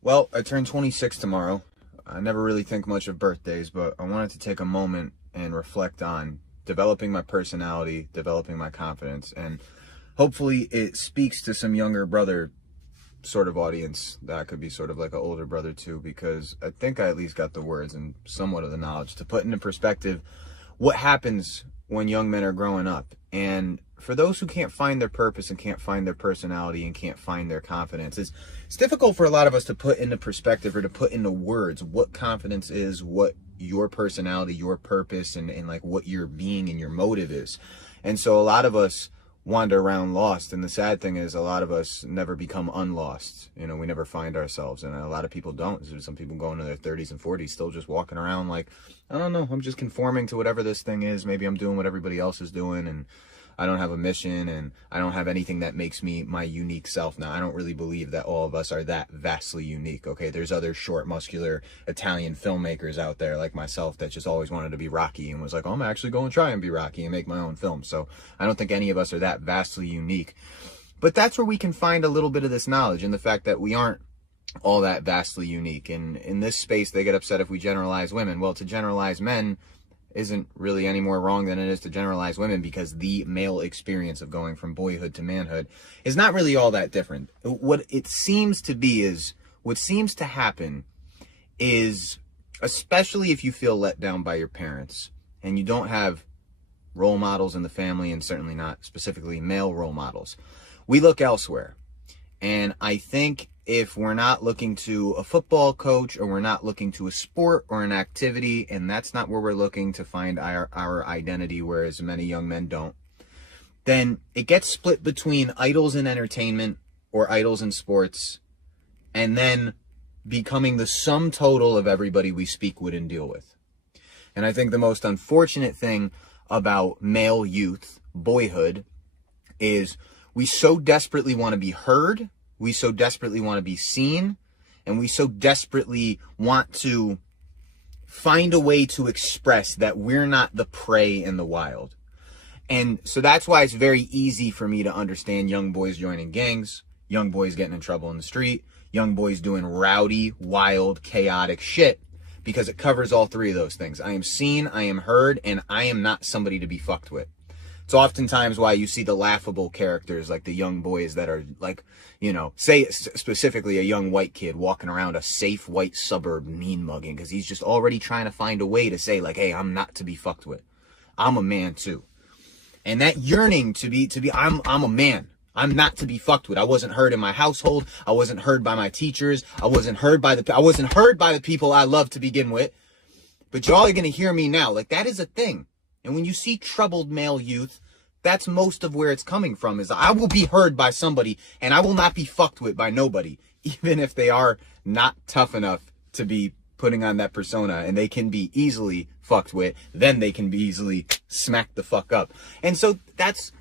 Well, I turn 26 tomorrow. I never really think much of birthdays, but I wanted to take a moment and reflect on developing my personality, developing my confidence, and hopefully it speaks to some younger brother sort of audience that could be sort of like an older brother too, because I think I at least got the words and somewhat of the knowledge to put into perspective what happens when young men are growing up. And for those who can't find their purpose and can't find their personality and can't find their confidence, it's difficult for a lot of us to put into perspective or to put into words what confidence is, what your personality, your purpose, and like what your being and your motive is. And so a lot of us wander around lost, and the sad thing is a lot of us never become unlost. You know, we never find ourselves, and a lot of people don't. There's some people going into their 30s and 40s still just walking around like, I don't know, I'm just conforming to whatever this thing is. Maybe I'm doing what everybody else is doing, and I don't have a mission, and I don't have anything that makes me my unique self. Now, I don't really believe that all of us are that vastly unique, okay? There's other short, muscular Italian filmmakers out there like myself that just always wanted to be Rocky and was like, oh, I'm actually going to try and be Rocky and make my own film. So I don't think any of us are that vastly unique. But that's where we can find a little bit of this knowledge in the fact that we aren't all that vastly unique. And in this space, they get upset if we generalize women. Well, to generalize men isn't really any more wrong than it is to generalize women, because the male experience of going from boyhood to manhood is not really all that different. What it seems to be is, what seems to happen is, especially if you feel let down by your parents and you don't have role models in the family, and certainly not specifically male role models, we look elsewhere. And I think if we're not looking to a football coach, or we're not looking to a sport or an activity, and that's not where we're looking to find our identity, whereas many young men don't, then it gets split between idols in entertainment or idols in sports, and then becoming the sum total of everybody we speak with and deal with. And I think the most unfortunate thing about male youth, boyhood, is we so desperately want to be heard, we so desperately want to be seen, and we so desperately want to find a way to express that we're not the prey in the wild. And so that's why it's very easy for me to understand young boys joining gangs, young boys getting in trouble in the street, young boys doing rowdy, wild, chaotic shit, because it covers all three of those things. I am seen, I am heard, and I am not somebody to be fucked with. It's oftentimes why you see the laughable characters, like the young boys that are like, you know, say specifically a young white kid walking around a safe white suburb mean mugging, because he's just already trying to find a way to say like, hey, I'm not to be fucked with. I'm a man too. And that yearning to be, I'm a man. I'm not to be fucked with. I wasn't heard in my household. I wasn't heard by my teachers. I wasn't heard by the people I love to begin with. But y'all are going to hear me now. Like, that is a thing. And when you see troubled male youth, that's most of where it's coming from, is I will be heard by somebody, and I will not be fucked with by nobody, even if they are not tough enough to be putting on that persona, and they can be easily fucked with, then they can be easily smacked the fuck up. And so that's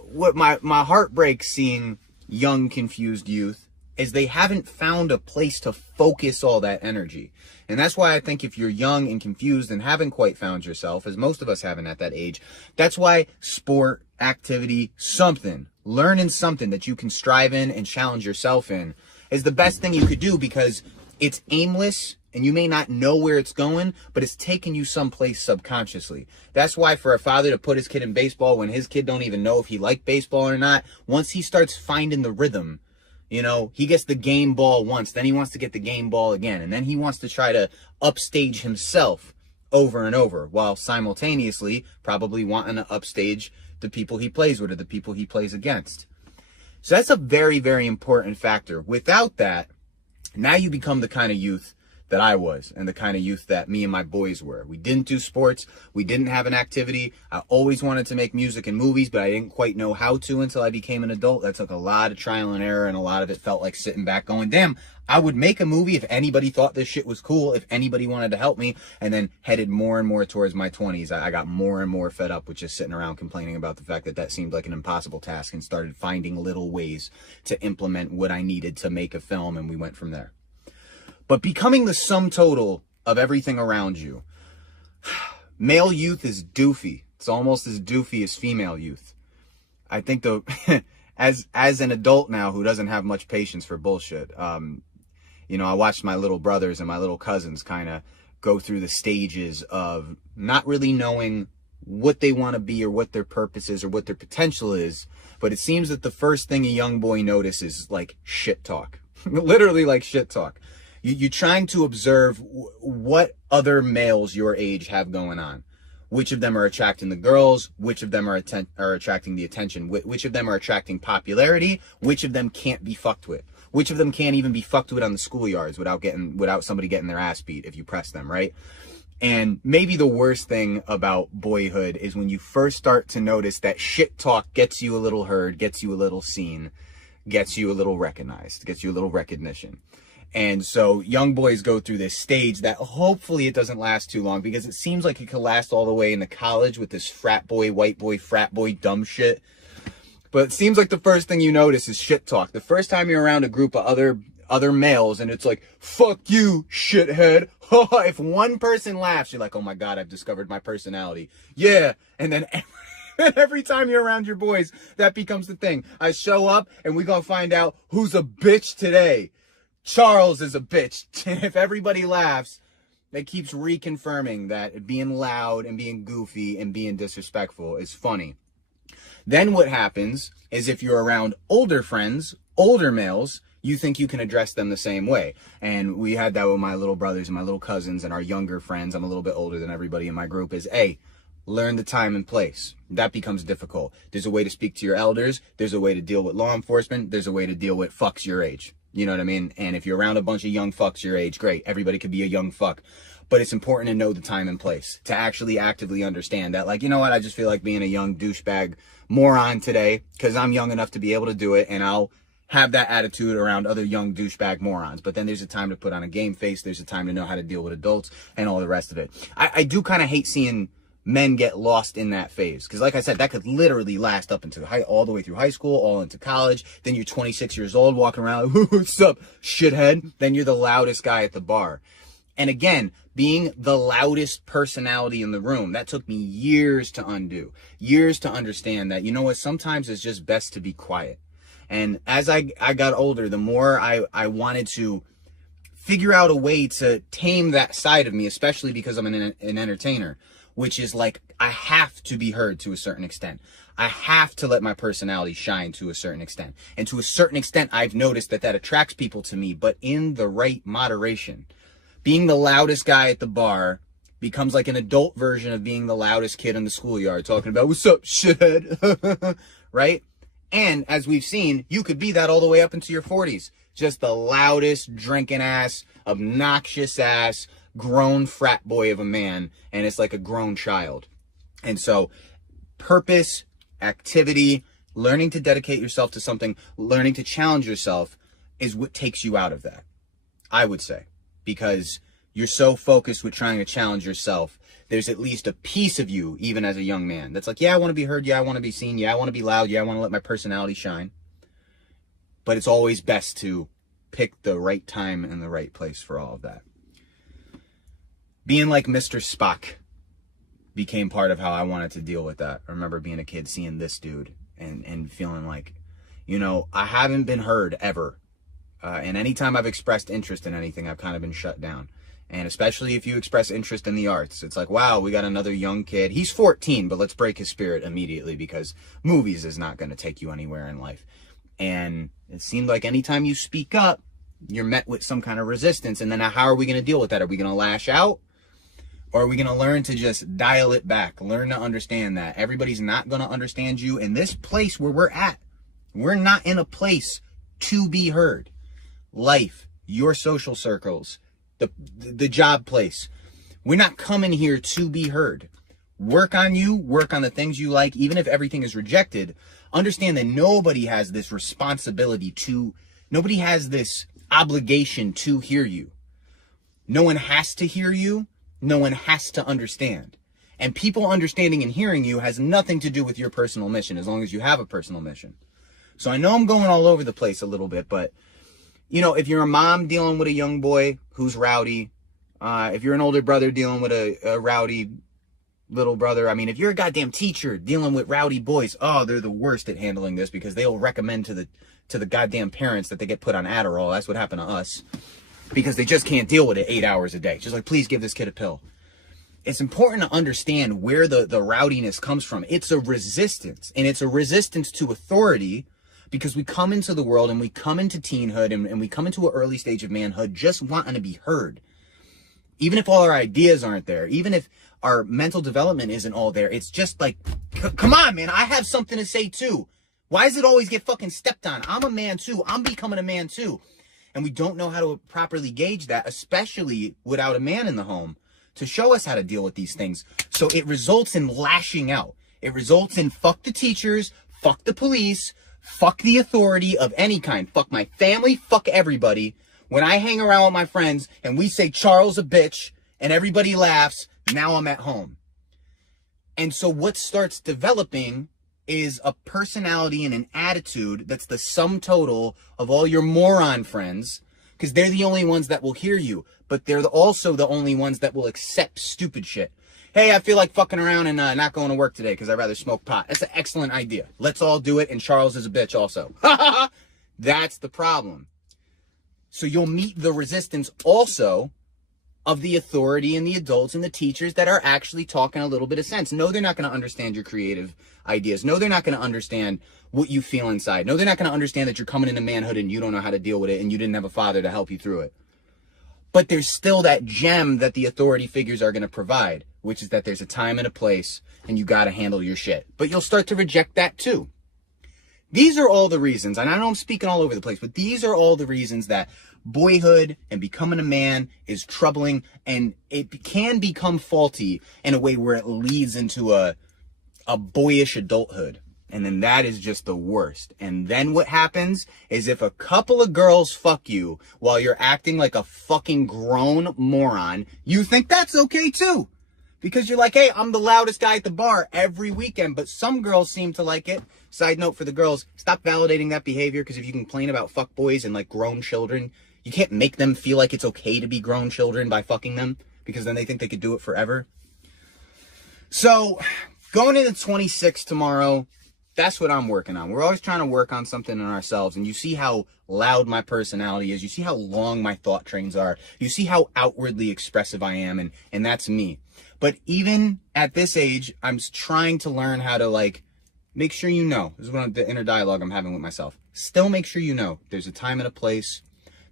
what my heart breaks, seeing young, confused youth, is they haven't found a place to focus all that energy. And that's why I think if you're young and confused and haven't quite found yourself, as most of us haven't at that age, that's why sport, activity, something, learning something that you can strive in and challenge yourself in is the best thing you could do, because it's aimless and you may not know where it's going, but it's taking you someplace subconsciously. That's why for a father to put his kid in baseball when his kid don't even know if he liked baseball or not, once he starts finding the rhythm, you know, he gets the game ball once, then he wants to get the game ball again, and then he wants to try to upstage himself over and over, while simultaneously probably wanting to upstage the people he plays with or the people he plays against. So that's a very, very important factor. Without that, now you become the kind of youth that I was, and the kind of youth that me and my boys were. We didn't do sports. We didn't have an activity. I always wanted to make music and movies, but I didn't quite know how to until I became an adult. That took a lot of trial and error, and a lot of it felt like sitting back going, damn, I would make a movie if anybody thought this shit was cool, if anybody wanted to help me, and then headed more and more towards my 20s. I got more and more fed up with just sitting around complaining about the fact that that seemed like an impossible task, and started finding little ways to implement what I needed to make a film, and we went from there. But becoming the sum total of everything around you, male youth is doofy. It's almost as doofy as female youth. I think as an adult now who doesn't have much patience for bullshit, You know, I watched my little brothers and my little cousins kind of go through the stages of not really knowing what they want to be or what their purpose is or what their potential is. But it seems that the first thing a young boy notices is like shit talk. Literally like shit talk. You're trying to observe what other males your age have going on. Which of them are attracting the girls? Which of them are attracting the attention? Which of them are attracting popularity? Which of them can't be fucked with? Which of them can't even be fucked with on the schoolyards without somebody getting their ass beat if you press them, right? And maybe the worst thing about boyhood is when you first start to notice that shit talk gets you a little heard, gets you a little seen, gets you a little recognized, gets you a little recognition. And so young boys go through this stage that hopefully it doesn't last too long, because it seems like it could last all the way into college with this frat boy, white boy, frat boy, dumb shit. But it seems like the first thing you notice is shit talk. The first time you're around a group of other males and it's like, fuck you, shithead. If one person laughs, you're like, oh my God, I've discovered my personality. Yeah. And then every time you're around your boys, that becomes the thing. I show up and we gonna find out who's a bitch today. Charles is a bitch. If everybody laughs, that keeps reconfirming that being loud and being goofy and being disrespectful is funny. Then what happens is if you're around older friends, older males, you think you can address them the same way. And we had that with my little brothers and my little cousins and our younger friends. I'm a little bit older than everybody in my group. Is, hey, learn the time and place. That becomes difficult. There's a way to speak to your elders. There's a way to deal with law enforcement. There's a way to deal with fucks your age. You know what I mean? And if you're around a bunch of young fucks your age, great. Everybody could be a young fuck. But it's important to know the time and place, to actually actively understand that, like, you know what? I just feel like being a young douchebag moron today because I'm young enough to be able to do it, and I'll have that attitude around other young douchebag morons. But then there's a time to put on a game face. There's a time to know how to deal with adults and all the rest of it. I do kind of hate seeing men get lost in that phase. Because like I said, that could literally last up into all the way through high school, all into college. Then you're 26 years old walking around, what's up, shithead? Then you're the loudest guy at the bar. And again, being the loudest personality in the room, that took me years to undo. Years to understand that, you know what, sometimes it's just best to be quiet. And as I got older, the more I wanted to figure out a way to tame that side of me, especially because I'm an entertainer, which is like, I have to be heard to a certain extent. I have to let my personality shine to a certain extent. And to a certain extent, I've noticed that attracts people to me, but in the right moderation. Being the loudest guy at the bar becomes like an adult version of being the loudest kid in the schoolyard talking about, what's up, shithead? Right? And as we've seen, you could be that all the way up into your 40s. Just the loudest, drinking ass, obnoxious ass, grown frat boy of a man. And it's like a grown child. And so purpose, activity, learning to dedicate yourself to something, learning to challenge yourself is what takes you out of that, I would say. Because you're so focused with trying to challenge yourself, there's at least a piece of you, even as a young man, that's like, yeah, I want to be heard. Yeah, I want to be seen. Yeah, I want to be loud. Yeah, I want to let my personality shine. But it's always best to pick the right time and the right place for all of that. Being like Mr. Spock became part of how I wanted to deal with that. I remember being a kid, seeing this dude and feeling like, you know, I haven't been heard ever. And anytime I've expressed interest in anything, I've kind of been shut down. And especially if you express interest in the arts, it's like, wow, we got another young kid. He's 14, but let's break his spirit immediately because movies is not going to take you anywhere in life. And it seemed like anytime you speak up, you're met with some kind of resistance. And then how are we going to deal with that? Are we going to lash out? Or are we going to learn to just dial it back? Learn to understand that everybody's not going to understand you in this place where we're at. We're not in a place to be heard. Life, your social circles, the job place. We're not coming here to be heard. Work on you, work on the things you like, even if everything is rejected. Understand that nobody has this responsibility nobody has this obligation to hear you. No one has to hear you. No one has to understand. And people understanding and hearing you has nothing to do with your personal mission, as long as you have a personal mission. So I know I'm going all over the place a little bit, but you know, if you're a mom dealing with a young boy who's rowdy, if you're an older brother dealing with a rowdy little brother, I mean, if you're a goddamn teacher dealing with rowdy boys, oh, they're the worst at handling this because they'll recommend to the goddamn parents that they get put on Adderall. That's what happened to us. because they just can't deal with it 8 hours a day. Just like, please give this kid a pill. It's important to understand where the rowdiness comes from. It's a resistance, and it's a resistance to authority, because we come into the world and we come into teenhood and we come into an early stage of manhood just wanting to be heard. Even if all our ideas aren't there, even if our mental development isn't all there, it's just like, come on, man, I have something to say too. Why does it always get fucking stepped on? I'm a man too. I'm becoming a man too. And we don't know how to properly gauge that, especially without a man in the home to show us how to deal with these things. So it results in lashing out. It results in fuck the teachers, fuck the police, fuck the authority of any kind. Fuck my family, fuck everybody. When I hang around with my friends and we say Charles a bitch and everybody laughs, now I'm at home. And so what starts developing is a personality and an attitude that's the sum total of all your moron friends, because they're the only ones that will hear you, but they're also the only ones that will accept stupid shit. Hey, I feel like fucking around and not going to work today because I'd rather smoke pot. That's an excellent idea. Let's all do it, and Charles is a bitch also. That's the problem. So you'll meet the resistance also of the authority and the adults and the teachers that are actually talking a little bit of sense. No, they're not going to understand your creative ideas. No, they're not going to understand what you feel inside. No, they're not going to understand that you're coming into manhood and you don't know how to deal with it and you didn't have a father to help you through it. But there's still that gem that the authority figures are going to provide, which is that there's a time and a place and you got to handle your shit. But you'll start to reject that too. These are all the reasons, and I know I'm speaking all over the place, but these are all the reasons that boyhood and becoming a man is troubling, and it can become faulty in a way where it leads into a boyish adulthood. And then that is just the worst. And then what happens is if a couple of girls fuck you while you're acting like a fucking grown moron, you think that's okay too. Because you're like, hey, I'm the loudest guy at the bar every weekend, but some girls seem to like it. Side note for the girls, stop validating that behavior, because if you complain about fuck boys and like grown children, you can't make them feel like it's okay to be grown children by fucking them, because then they think they could do it forever. So going into 26 tomorrow, that's what I'm working on. We're always trying to work on something in ourselves, and you see how loud my personality is. You see how long my thought trains are. You see how outwardly expressive I am, and that's me. But even at this age, I'm trying to learn how to, like, make sure you know. This is one of the inner dialogue I'm having with myself. Still make sure you know. There's a time and a place.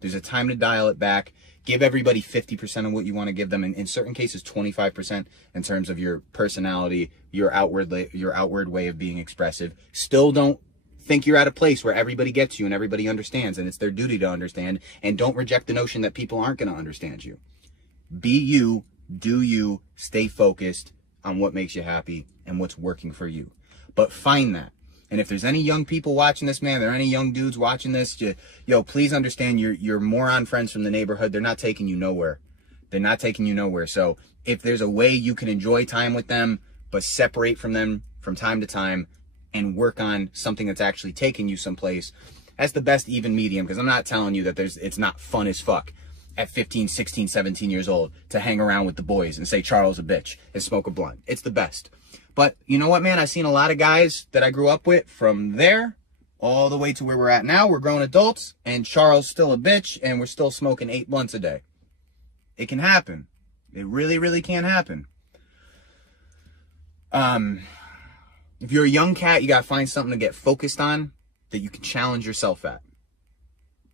There's a time to dial it back. Give everybody 50% of what you want to give them. And in certain cases, 25% in terms of your personality, your outward way of being expressive. Still don't think you're at a place where everybody gets you and everybody understands, and it's their duty to understand. And don't reject the notion that people aren't going to understand you. Be you. Do you. Stay focused on what makes you happy and what's working for you. But find that. And if there's any young people watching this, man, there are any young dudes watching this, yo, please understand your moron friends from the neighborhood, they're not taking you nowhere. They're not taking you nowhere. So if there's a way you can enjoy time with them, but separate from them from time to time and work on something that's actually taking you someplace, that's the best even medium. Because I'm not telling you that it's not fun as fuck at 15, 16, 17 years old to hang around with the boys and say Charles a bitch and smoke a blunt. It's the best. But you know what, man? I've seen a lot of guys that I grew up with from there all the way to where we're at now. We're grown adults, and Charles still a bitch, and we're still smoking 8 blunts a day. It can happen. It really, really can happen. If you're a young cat, you got to find something to get focused on that you can challenge yourself at.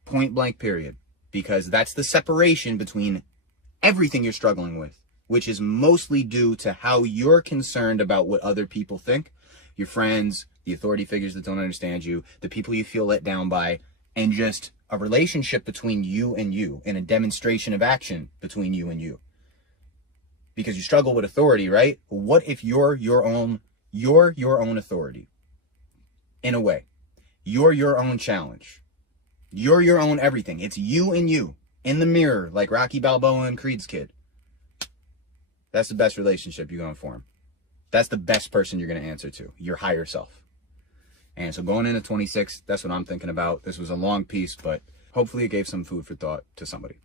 Point blank, period. Because that's the separation between everything you're struggling with, which is mostly due to how you're concerned about what other people think, your friends, the authority figures that don't understand you, the people you feel let down by, and just a relationship between you and a demonstration of action between you and you. Because you struggle with authority, right? What if you're your own authority? In a way, you're your own challenge. You're your own everything. It's you and you in the mirror, like Rocky Balboa and Creed's kid. That's the best relationship you're going to form. That's the best person you're going to answer to, your higher self. And so going into 26, that's what I'm thinking about. This was a long piece, but hopefully it gave some food for thought to somebody.